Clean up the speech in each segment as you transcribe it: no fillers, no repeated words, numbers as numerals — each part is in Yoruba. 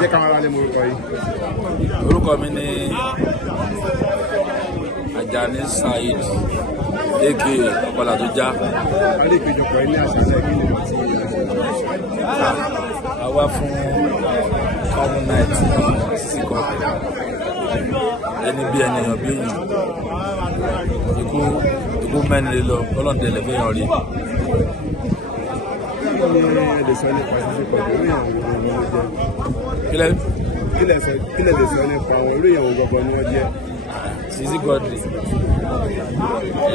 Jẹ́ ká máa wá lé mo orúkọ yìí. Orúkọ mi ni Ajani Saheed aka Ọ̀pọ̀lá tó já. Wọ́n lè péjọpọ̀ ilé àṣàlẹ̀ ìpínlẹ̀ àti A wá fún Candlelight Sisi Quadri. Ẹni bí ènìyàn bí èèyàn. Ikú mẹ́rin lé lọ, ọlọ́dẹ lè fẹ́yàn rí. Kí ni ẹ̀dẹ̀ sọ nípa Sisi Quadri? Orí ìyàwó gbogbo ni wọ́n jẹ́. Kílẹ̀ lè sọ nípa orí ìyàwó gbogbo ni wọ́n jẹ́. Sisi Quadri.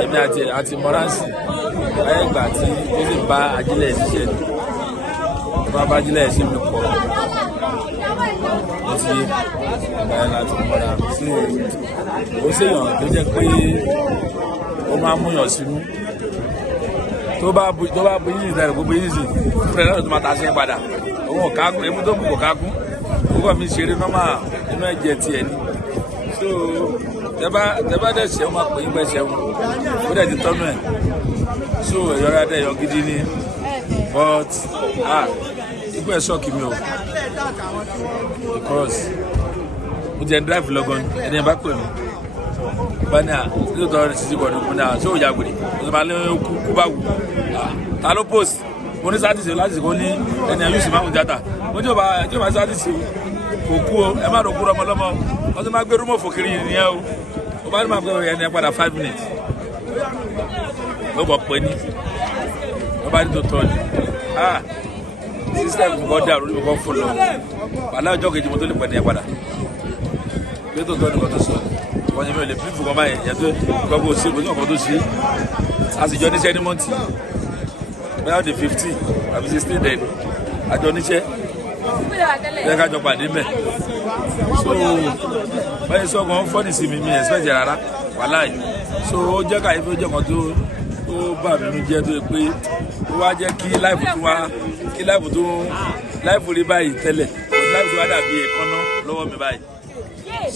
Èmi àti Mọ́ránsì láyé ìgbà tí ó sì bá ajílẹ̀ ṣiṣẹ́ ni. Bá ajílẹ̀ ṣe mi pọ̀. Mo ti ìgbà yẹn láti mọ́ra. Ó ṣèyàn tó jẹ́ pé ó máa ń múyàn sínú. Tó bá bu yíyí ìdáyẹ̀ gbogbo yíyí sí fúnra náà tó máa ta sí padà. Òun ò kágún, èmi tó kù kò kágún. Orúkọ mi ṣeré nọ́mà inú ẹ̀jẹ̀ tiẹ̀ ni. So tẹ́bá dẹ̀ ṣẹ́ wọn máa pè é pẹ́ ṣẹ́wọ̀n. Ó dẹ̀ ti tọ́nu ẹ̀. So ẹ̀yọ́ra dẹ̀ yọ gidi ni. But ikú ẹ̀ ṣọ́ọ̀kì mi o. Because mo ti ẹ̀ ń drive lọ́gán ẹni ẹ̀ bá pè mí. Bani ní ọ̀tọ̀ Sisi Quadri fún mi ṣé òòyà gbèrè ọ̀tọ̀ bá lé kú bá wù ta ló post mo ní sátìsì láti ṣe kó ní ẹni ẹ̀yùsì máa ń játa mo ní ọba sátìsì kò kú o ẹ má lọ kú ọmọlọmọ wọn ti máa gbé rúmọ̀ fòkiri nìyẹn o ó bá ní máa gbé ẹni ẹ padà 5 minutes ló bọ̀ pé ní ọba ní tó tọ́ ni system kò dà lórí mi kò fò lọ wàhálà ọjọ́ kejì mo tó lè pẹ̀ ní ẹ padà pé tó tọ́ ni kò tó sọ wọ́n yẹ mi ò lè fífù kan báyìí yàtọ̀ gbogbo sí ìbòjú ọ̀kan tó ṣe àṣìjọ níṣẹ́ ní mọ́ǹtì bẹ́ẹ̀ di 15 àbí 16 dẹ̀ àjọ níṣẹ́ bẹ́ẹ̀ kájọ pàdé mẹ́ so báyìí sọ kan fọ́nì sí mi expect rárá wàhálà yìí so ó jẹ́ káyé fún ọjọ́ kan tó bà mí jẹ́ tó yẹ pé ó wá jẹ́ kí láìfù rí báyìí tẹ́lẹ̀ láìfù wá dàbí ẹ̀kọ́ná lọ́wọ́ mi báyìí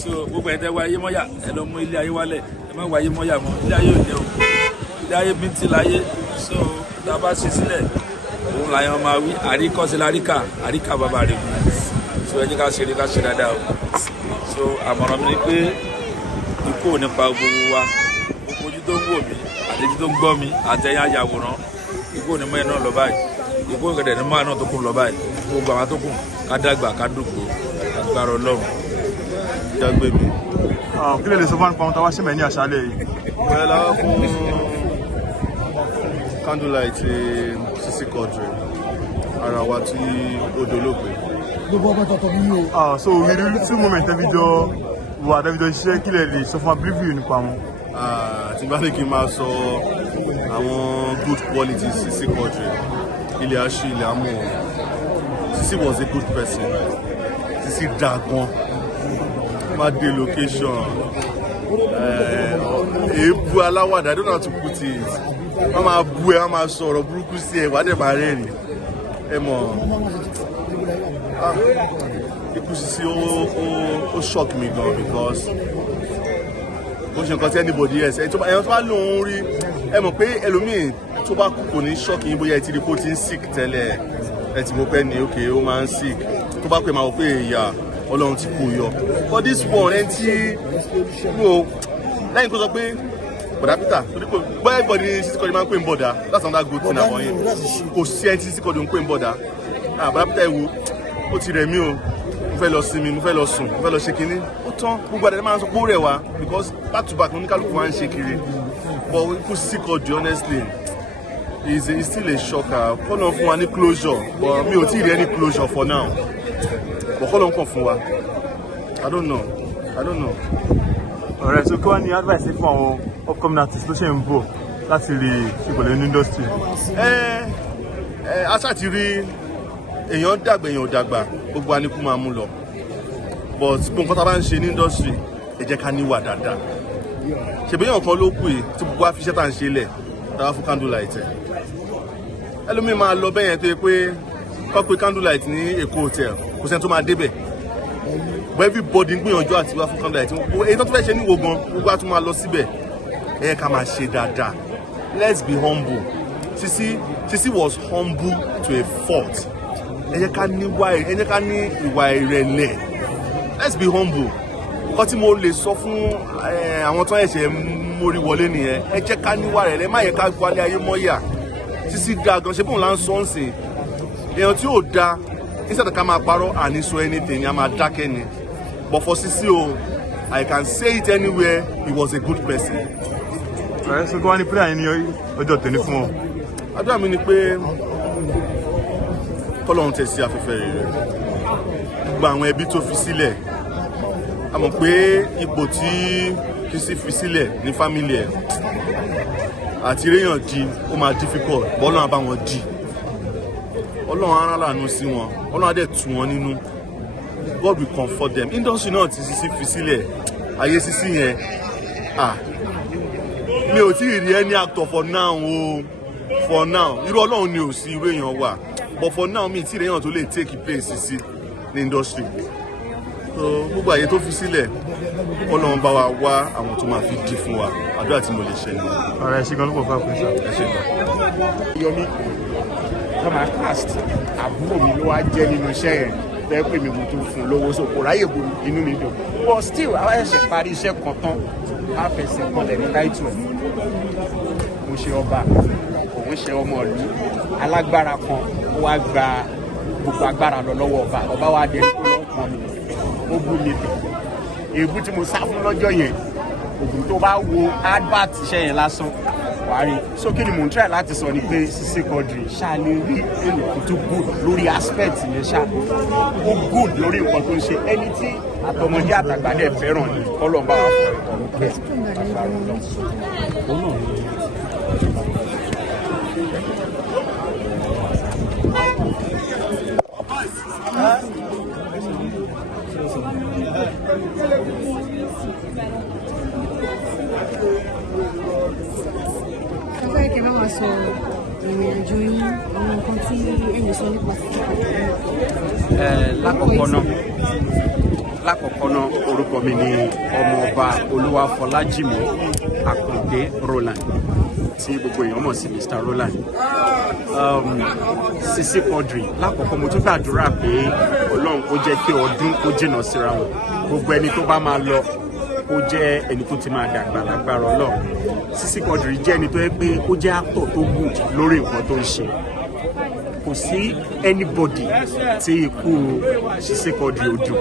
so gbogbo ẹ̀ tẹ́ wá ayé mọ́yà ẹ lọ mú ilé ayé wálẹ̀ ẹ má wá ayé mọ́yà mọ́ ilé ayé ò jẹ́ o ilé ayé bí ti láyé so tá a bá ṣe sílẹ̀ òun làyàn máa wí àríkọ́sí àríkà bàbá rẹ̀ kù so ẹ jẹ́ ká ṣe dáadáa o so àmọ̀ràn mi ni pé ikú ò ní pa gbogbo wa gbogbo ojú tó ń wò mí àtẹ̀jú tó ń gbọ́ mi àtẹ̀yìn ayàwòrán ikú ò ní mọ́ ẹ náà lọ báyìí ikú ògèdè ní mọ́ ẹ náà tó kù lọ báyìí gbogbo àwọn tó kù ká dàgbà ká dògbò agbára Ọlọ́run. Jágbé mi. Kí lè lè sọ fún àwọn tàwa ṣẹ̀mẹ̀ ní àṣálẹ́ yìí? Wọ́n láwọ́ fún Candlelight Sisi Quadri ara wa tí ó dolóògbé. Gbogbo ọgbọ́n tọ̀tọ̀ mi yóò. So rí tí moment tẹ́fíjọ́ wà tẹ́fíjọ́ ṣiṣẹ́ kí lè lè sọ fún briefly nípa wọn? Tí bá ní kí n máa sọ àwọn good qualities Sisi Quadri ilé aṣí ilé amú wọn. Sisi was a good person. Sisi dá gan. Má dé location èébú aláwàdà I don't know how to put it wọ́n máa bú ẹ wọ́n máa sọ̀rọ̀ burúkú sí ẹ wà á dẹ̀ máa rẹ́rìn ẹ mọ̀ ikú Sisi ó shock me gan because ó ṣe nǹkan tí anybody else ẹ̀yàn tó bá lóun rí ẹ mọ̀ pé ẹlòmíì tó bá kú kò ní shock yín bóyá ẹ ti rí kó ti ń sick tẹ́lẹ̀ ẹ ti mọ̀ pé ní ok ó máa ń sick tó bá pè máa wọ pé ìyá Ọlọ́run ti kú yọ but this one ẹni tí lẹ́yìn tó sọ pé bọ̀dá Peter torí pé bọ́ẹ̀ bọ̀dí Sisi Quadri máa ń pè ń bọ̀dá that's another good thing àwọn yẹn kò sí ẹni tí Sisi Quadri ń pè ń bọ̀dá bọ̀dá Peter ewu ó ti rẹ̀ mí o mo fẹ́ lọ sinmi mo fẹ́ lọ sùn mo fẹ́ lọ ṣe kinní ó tán gbogbo àdàdà máa ń sọ pé ó rẹ̀ wá because back to back oníkálukú máa ń ṣe kiri but ikú Sisi Quadri honestly is still a shocker kọ́nà fún wa ní closure but mi ò tí ì rí any closure for now but kọ́nà ń kàn fún wa I don't know. Alright, so kí wá ní advice fún àwọn upcoming artists tó ṣe ń bọ̀ láti lè ṣe pẹ̀lú ní industry? Aṣá ti rí èèyàn dàgbà èèyàn ò dàgbà gbogbo aníkú máa mú lọ but gbogbo nǹkan tá a bá ń ṣe ní industry ẹ jẹ́ ká níwà dáadáa ṣèbéyàn kan ló kù yìí tí gbogbo àfiṣẹ́ tá à ń ṣe lẹ̀ dáwà fún Candlelight ẹlòmíì máa lọ bẹ́yẹn tó yẹ pé kọ́ pé Candlelight ní Èkó hotel kò sẹ́ni tó máa débẹ̀ but everybody ń gbìyànjú àti wá fún Candlelight èyí tó tún fẹ́ ṣe níwò gan gbogbo àtún máa lọ síbẹ̀ ẹ ká máa ṣe dáadáa let's be humble Sisi was humble to a fault ẹ jẹ́ ká ní ìwà ìrẹ̀lẹ̀. Let's be humble. Nǹkan tí mo lè sọ fún àwọn tó ẹ̀ṣẹ̀ mórí wọlé nìyẹn, ẹ jẹ́ ká níwà ìrẹ̀lẹ̀, má yẹ ká gbalẹ̀ ayé mọ́yà. Sisi dá gan, ṣe bóun là ń sọ ń sìn. Èèyàn tí ò da, instead ká máa parọ́ àní sọ anything, a máa dákẹ́ ni. But for Sisi I can say it anywhere, he was a good person. So go on the prayer ní ọjọ́ tẹ̀lé fún ọ. Àdúrà mi ni pé k'Ọlọ́run tẹ̀ sí afẹ́fẹ́ rere. Gbogbo àwọn ẹbí tó fi sílẹ̀, a mọ̀ pé ipò tí Sisi fi sílẹ̀ ní fámílì ẹ̀ àti réyàn di ó máa difficult, but Ọlọ́run á bá wọn di. Ọlọ́run á rán láàánú sí wọn, Ọlọ́run á dẹ̀ tù wọ́n nínú. God will comfort them. Industry náà tí Sisi fi sílẹ̀, ayé Sisi yẹn, mi ò tí ì rí any actor for now for now. Irú Ọlọ́run ni ò sí irú èèyàn wà. But for now, mi tí èèyàn tó lè take place Sisi ní industry. So gbogbo àyè tó fi sílẹ̀, Ọlọ́run bá wa wá àwọn tó máa fi dì fún wa. Àdúrà tí mo lè ṣe ni. Ọ̀rẹ́ ṣe gan ló pọ̀ fún àpèsà. Ẹ ṣe gan. Yomi tó máa cast àbúrò mi ló wá jẹ́ nínú iṣẹ́ yẹn bẹ́ẹ̀ pé mi mo tún fún un lówó sóko ráyè bo inú mi dùn. But still àwọn ẹ̀ṣẹ̀ parí iṣẹ́ kan tán á fẹsẹ̀ kanlẹ̀ ní táìtù ẹ̀. Mo ṣe ọba, òun ṣe ọmọ ìlú alágbára kan ó wá gba gbogbo agbára lọ lọ́wọ́ ọba. Ọba wa dé kó lọ́ pọn mi, ó bú mi tẹ̀. Èébú tí mo sá fún lọ́jọ́ yẹn, ògùn tó bá wo advert iṣẹ́ yẹn lásán wàá rí. So kí ni mò ń try láti sọ ni pé Sisi Quadri ṣáà lè rí ènìyàn tó good lórí aspect yẹn ṣá, ó good lórí nǹkan tó ń ṣe. Ẹni tí àtọmọdé àtàgbà dẹ̀ fẹ́ràn ni kọ́lọ̀ bá wà fún ẹ̀kọ́ bẹ́ẹ̀. Kẹ́ bá máa sọ ìrìn àjò yín, àwọn nǹkan tí ẹ̀yin sọ nípa Sisi Quadri. Lákọ̀ọ́kọ́ náà orúkọ mi ni ọmọọba Olúwafọlájìmí Àkàndé Roland tí gbogbo èèyàn mọ̀ sí Mr. Roland. Sisi Quadri lákọ̀ọ́kọ́ mo tún gbàdúrà pé Ọlọ́run kó jẹ́ kí ọdún kó jìnnà síra wọn, gbogbo ẹni tó bá máa lọ kó jẹ́ ẹni tó ti máa dàgbà lágbára Ọlọ́run. Sisi Quadri jẹ́ ẹni tó yẹ pé ó jẹ́ actor tó good lórí nǹkan tó ń ṣe. Kò sí anybody tí ikú Sisi Quadri ò dùn,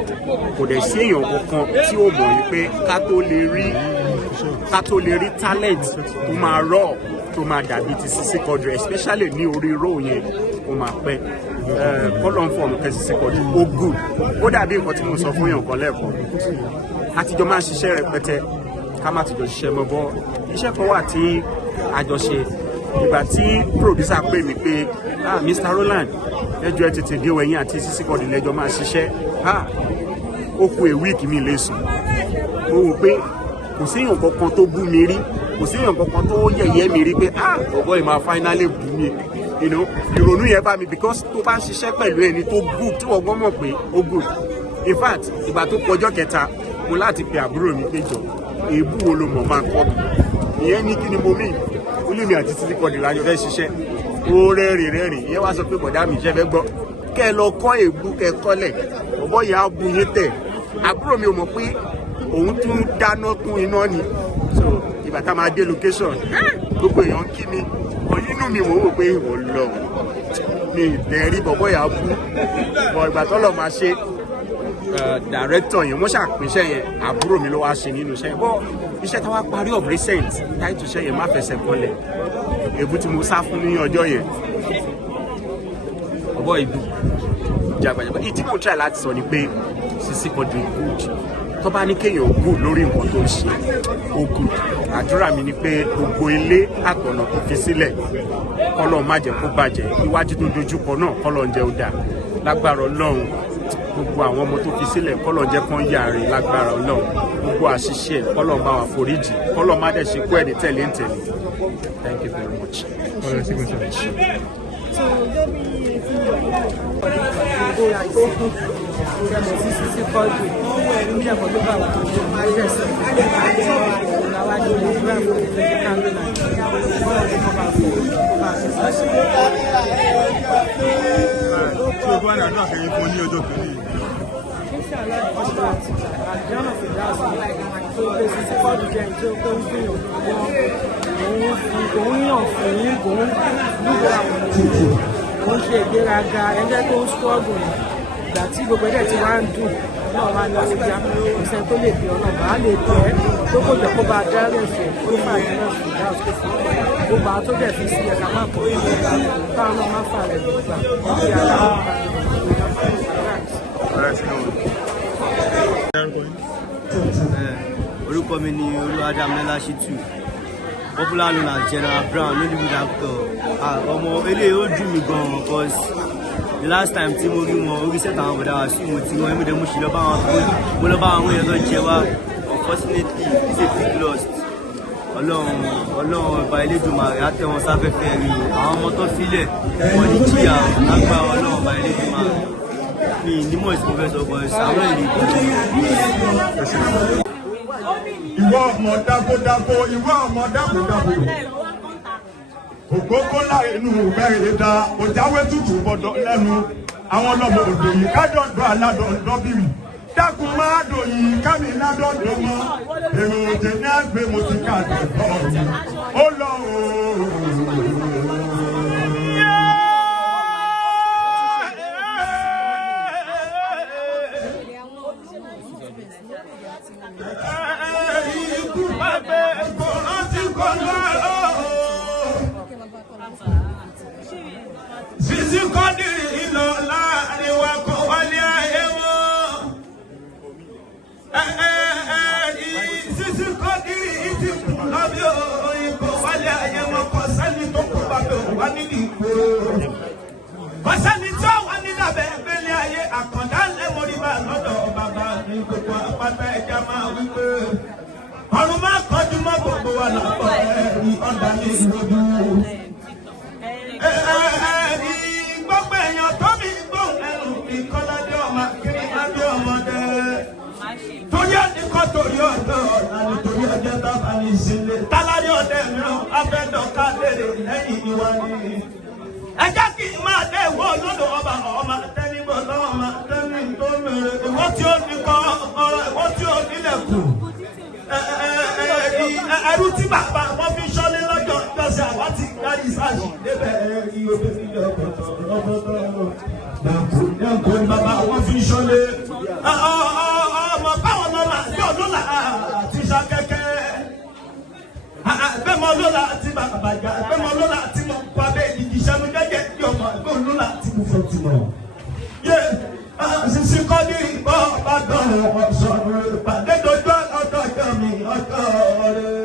kò dẹ̀ sí èèyàn kankan tí ó mọ̀ yìí pé ká tó lè rí talent tó máa rọ̀ tó máa dàbí ti Sisi Quadri, especially ní orí role yẹn ó máa pẹ́. Kọ́lọ́n fún ọ̀nà Sisi Quadri ó good. Ó dàbí nǹkan tí mo sọ fún yàn kan lẹ́ẹ̀kan, àtijọ́ máa ń ṣiṣẹ́ rẹpẹtẹ ká má tìjọ́ ṣiṣẹ́ mọ́ bọ́. Iṣẹ́ kan wà tí àjọ ṣe ìgbà tí producer pè mí pé Mr. Roland ẹjọ́ ẹ tètè dé ẹ̀yìn àti Sisi Quadri lẹ́jọ́ máa ṣiṣẹ́, ó kù a week mi lè sùn. Mo wò pé kò séèyàn kankan tó bú mi rí, kò séèyàn kankan tó yẹ̀yẹ́ mi rí pé ọ̀bọ̀ yìí máa finally bú mi. Ìrònú yẹn bá mi because tó bá ń ṣiṣẹ́ pẹ̀lú ẹni tó good tí wọ́n gbọ́ mọ̀ pé ó good. In fact ìgbà tó kọjọ́ kẹta mo láti pe àbúrò mi pé jọ èébú wo ló mọ̀ máa kọ́ mi. Ìyẹn ní kí ni mo mí olùmí àti Sisi Quadri lájọ fẹ́ ṣiṣẹ́. Ó rẹ́rìn ìyẹn wá sọ pé bọ̀dá mi ṣẹ́ fẹ́ gbọ́ kẹ́ ẹ lọ kọ́ èébú kẹ́ ẹ kọ́lẹ̀ ọ̀bọ̀ yẹn á bu yín tẹ̀. Àbúrò mi ò mọ̀ pé òun tún dáná kún iná ni. So ìgbà tá máa dé location gbogbo èèyàn kí mi inú mi wò ó pé ìwọ lọ mi ìtẹ̀rí bọ̀bọ̀ yẹn á bú bọ̀ ìgbà tó lọ máa ṣe director yẹn wọ́n ṣàpínṣẹ́ yẹn àbúrò mi ló wá ṣe nínú iṣẹ́ bọ́ iṣẹ́ táwa parí of recent táìtù iṣẹ́ yẹn má fẹsẹ̀ kọlẹ̀ èbú tí mo sá fún ní ọjọ́ yẹn ọ̀bọ̀ ìbú jàgbàjàgbà ìdí mo try láti sọ ni pé Sisi Quadri good tó bá ní kéèyàn good lórí nǹkan tó ń ṣe ó good. Àdúrà mi ni pé gbogbo ilé àtọ̀nà tó fi sílẹ̀ kọ́lọ̀ má jẹ́ kó bàjẹ́, iwájú tó dojúkọ náà kọ́lọ̀ ń jẹ́ ó dáa lágbára Ọlọ́run. Gbogbo àwọn ọmọ tó fi sílẹ̀ kọ́lọ̀ jẹ́ kán yàrá lágbára Ọlọ́run. Gbogbo àṣìṣe kọ́lọ̀ bá wa foríjì, kọ́lọ̀ má dẹ̀ ṣe kú ẹni tẹ̀lé ń tẹ̀lé. Thank you very much. Sisi Quadri ní ẹ̀kọ́ tó bá wà ní ẹ̀sìn ìgbàwá ní program Candlelight Vigil. ṣé o bá ní àdúrà kẹ́yìn fún ní ọjọ́ kìíní yìí. Inshallah, àjọyọ̀ fi dá sí tó gbé Sisi Quadri jẹ́ tó pé ń gbìyànjú òun yàn fún yín òun dúró àwọn ènìyàn òun ṣe ìgbéraga ẹgbẹ́ tó ń struggle ìgbà tí gbogbo ẹ̀dẹ̀ tí wàá ń dùn náà wá lọ sí ìyá ọ̀sẹ̀ tó lè bí ọ̀nà bá lè tẹ́ tó kò jẹ́ kó bá dárí ẹ̀sẹ̀ ó fà àjọyọ̀ fi dá sí gbogbo àwọn tó dẹ̀ fi sí ẹ̀ka máa kọ́ káwọn náà má fà rẹ̀ nígbà tí orúkọ mi ni Olúwadámilọ́lá Ṣítù, popular known as General Brown, Nollywood actor. Ọmọ eléyìí ó dùn mí gan because the last time tí mo rí wọn orí sẹ́ta àwọn bọ̀dá wa sí mo ti wọn ẹ̀mí dẹ̀ mo sì lọ bá wọn mo lọ bá àwọn èèyàn tó jẹ wá. Unfortunately it's a big loss. Ọlọ́run ọba Elédùmarè á tẹ́ wọn sáfẹ́fẹ́ rí o. Àwọn ọmọ tó filẹ̀ wọn ní jìyà lágbára Ọlọ́run ọba Elédùmarè. Mi ní mọ̀ ìsìnkú fẹ́ sọ bọ́ àwọn ènìyàn ìwọ ọmọ dákódákó ìwọ ọmọ dákódákó ògógó láì inú mẹ́rin dá òjáwé tútù gbọdọ̀ lẹ́nu àwọn ọlọ́mọ òdò yìí kájọ̀dọ̀ aládọ̀dọ̀ bíi dákun máa dòyìn kámi ládọ̀dọ̀ mọ́ èrò òjè ní àgbẹ̀ mo ti ká àdọ̀dọ̀ ó lọ Sisi Quadri ìlọ láàrin wa kò wálé ayé wọn. Sisi Quadri ti kú lọ́bí òyìn kò wálé ayé wọn kò sẹ́ni tó kú bàbá wà nídìí ìgbò. Wọ́n sẹ́ni tí ó wà nídàbẹ̀ ẹgbẹ́lẹ́ ayé àkàndá lẹ́mọ̀rí bá lọ́dọ̀ bàbá ní gbogbo àpáta ẹja máa wí pé ọ̀run máa kọjú mọ́ gbogbo wa lọ́pọ̀ ẹ̀rí ọ̀dà ní ìlú. Gbogbo èèyàn tó mi gbóhùn ẹnu ìkọlọ́dé ọmọ kiri lábẹ́ ọmọdé. Torí ẹnìkan torí ọ̀dọ́ ọ̀la nítorí ọjọ́ tábà ní ìsinlẹ̀. Tálárí ọdẹ mìíràn afẹ́dọ̀ká lèrè lẹ́yìn ìwà ni. Ẹ jẹ́ kí n máa dé ìwọ olódò ọba ọmọ tẹ́nibọ̀ lọ́wọ́ ọmọ tẹ́ni tó mèrè. Ìwọ tí ó ní kọ́ ọ̀rọ̀ ìwọ tí ó nílẹ̀ kù. Ẹrú tí bàbá wọn fi ṣọ́lé lọ́jọ́ ìjọsìn àwọn ti kárí sáàjì débẹ̀ iye obìnrin ní ọ̀pọ̀tọ̀ lọ́pọ̀tọ̀ ní bàbá wọn fi ṣọ́lé. Ọmọ báwọn náà máa yọ lọ́la àti ṣàkẹ́kẹ́. Bẹ́ẹ̀ mọ lọ́la àti bàbá jà bẹ́ẹ̀ mọ lọ́la àti mọ̀ pàbẹ́ ìdíṣẹ́nu jẹ́jẹ́ kí ọmọ ẹgbẹ́ lọ́la àti mo fẹ́ ti mọ̀. Sisi Quadri bọ́ bá dán ọ̀sọ̀rọ̀ ìpàdé dojú ọjọ́ ìjọ mi ọjọ́ rẹ̀.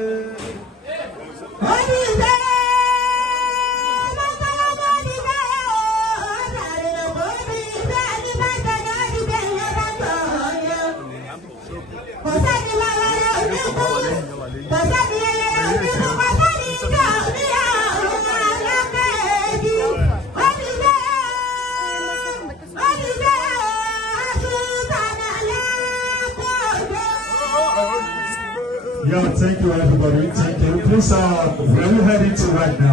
Yeah, thank you everybody. Thank you. Please, where are we heading to right now?